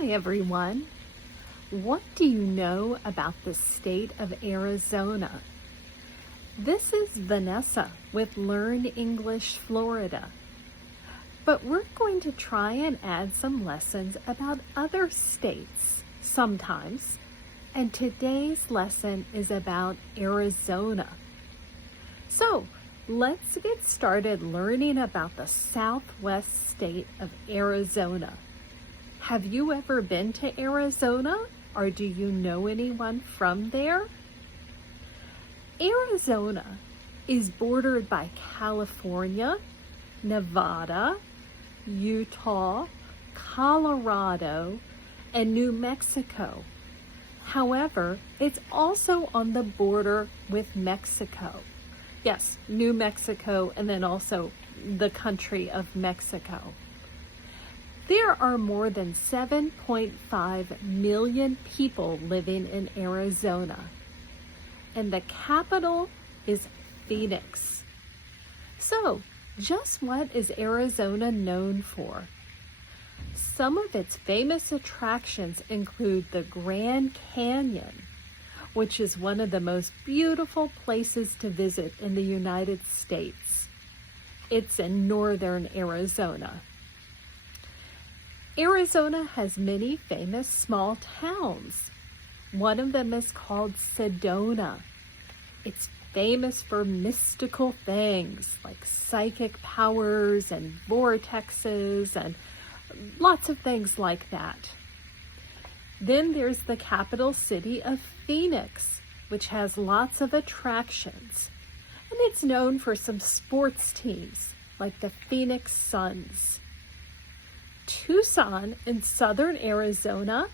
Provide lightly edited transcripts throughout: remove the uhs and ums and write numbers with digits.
Hi everyone. What do you know about the state of Arizona? This is Vanessa with Learn English Florida. But we're going to try and add some lessons about other states sometimes. And today's lesson is about Arizona. So let's get started learning about the Southwest state of Arizona. Have you ever been to Arizona, or do you know anyone from there? Arizona is bordered by California, Nevada, Utah, Colorado, and New Mexico. However, it's also on the border with Mexico. Yes, New Mexico, and then also the country of Mexico. There are more than 7.5 million people living in Arizona, and the capital is Phoenix. So, just what is Arizona known for? Some of its famous attractions include the Grand Canyon, which is one of the most beautiful places to visit in the United States. It's in northern Arizona. Arizona has many famous small towns. One of them is called Sedona. It's famous for mystical things like psychic powers and vortexes and lots of things like that. Then there's the capital city of Phoenix, which has lots of attractions. And it's known for some sports teams like the Phoenix Suns. Tucson in southern Arizona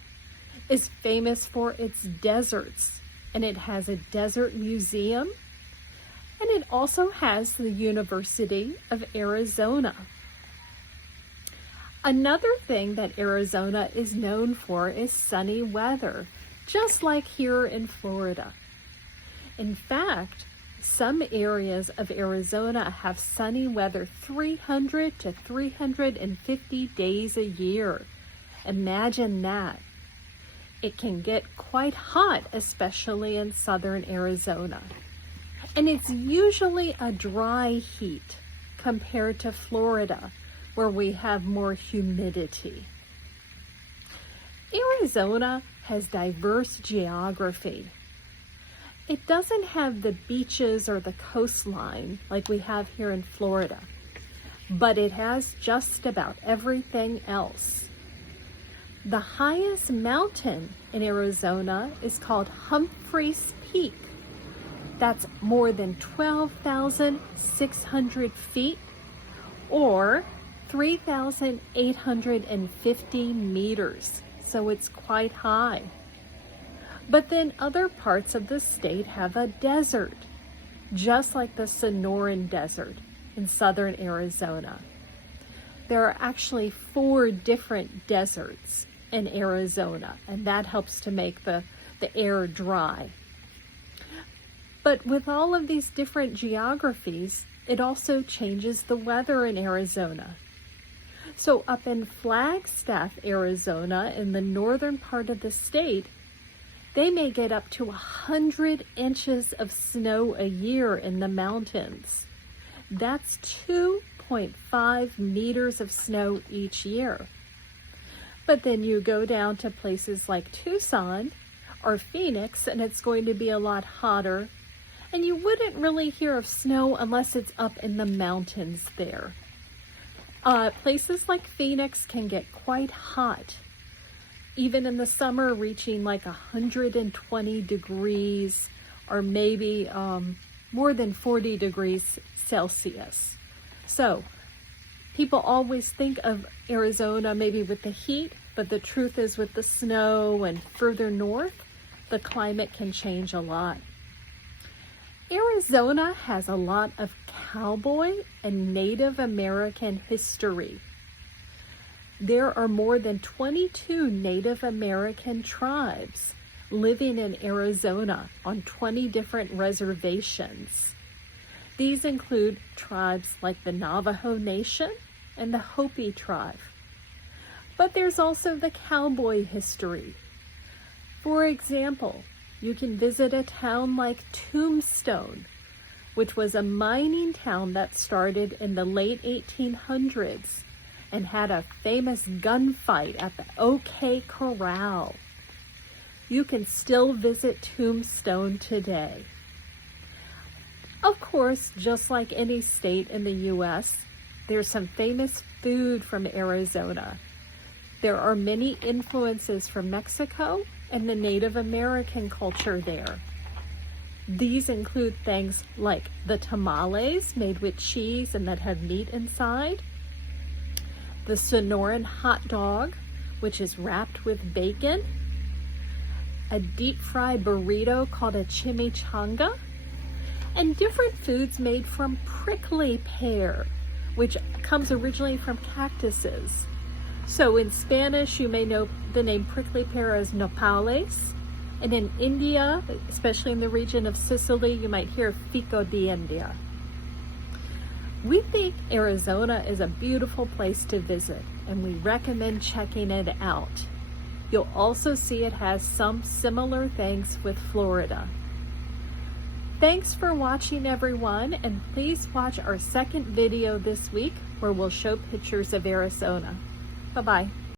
is famous for its deserts, and it has a desert museum, and it also has the University of Arizona. Another thing that Arizona is known for is sunny weather, just like here in Florida. In fact, some areas of Arizona have sunny weather 300 to 350 days a year. Imagine that. It can get quite hot, especially in southern Arizona. And it's usually a dry heat compared to Florida, where we have more humidity. Arizona has diverse geography. It doesn't have the beaches or the coastline like we have here in Florida, but it has just about everything else. The highest mountain in Arizona is called Humphreys Peak. That's more than 12,600 feet or 3,850 meters, so it's quite high. But then other parts of the state have a desert, just like the Sonoran Desert in southern Arizona. There are actually 4 different deserts in Arizona, and that helps to make the air dry. But with all of these different geographies, it also changes the weather in Arizona. So up in Flagstaff, Arizona, in the northern part of the state, they may get up to 100 inches of snow a year in the mountains. That's 2.5 meters of snow each year. But then you go down to places like Tucson or Phoenix, and it's going to be a lot hotter. And you wouldn't really hear of snow unless it's up in the mountains there. Places like Phoenix can get quite hot, even in the summer reaching like 120 degrees or maybe more than 40 degrees Celsius. So people always think of Arizona maybe with the heat, but the truth is with the snow and further north, the climate can change a lot. Arizona has a lot of cowboy and Native American history. There are more than 22 Native American tribes living in Arizona on 20 different reservations. These include tribes like the Navajo Nation and the Hopi tribe. But there's also the cowboy history. For example, you can visit a town like Tombstone, which was a mining town that started in the late 1800s and had a famous gunfight at the OK Corral. You can still visit Tombstone today. Of course, just like any state in the U.S., there's some famous food from Arizona. There are many influences from Mexico and the Native American culture there. These include things like the tamales made with cheese and that have meat inside, the Sonoran hot dog, which is wrapped with bacon, a deep fried burrito called a chimichanga, and different foods made from prickly pear, which comes originally from cactuses. So in Spanish, you may know the name prickly pear as nopales, and in India, especially in the region of Sicily, you might hear fico de India. We think Arizona is a beautiful place to visit, and we recommend checking it out. You'll also see it has some similar things with Florida. Thanks for watching, everyone, and please watch our second video this week where we'll show pictures of Arizona. Bye-bye.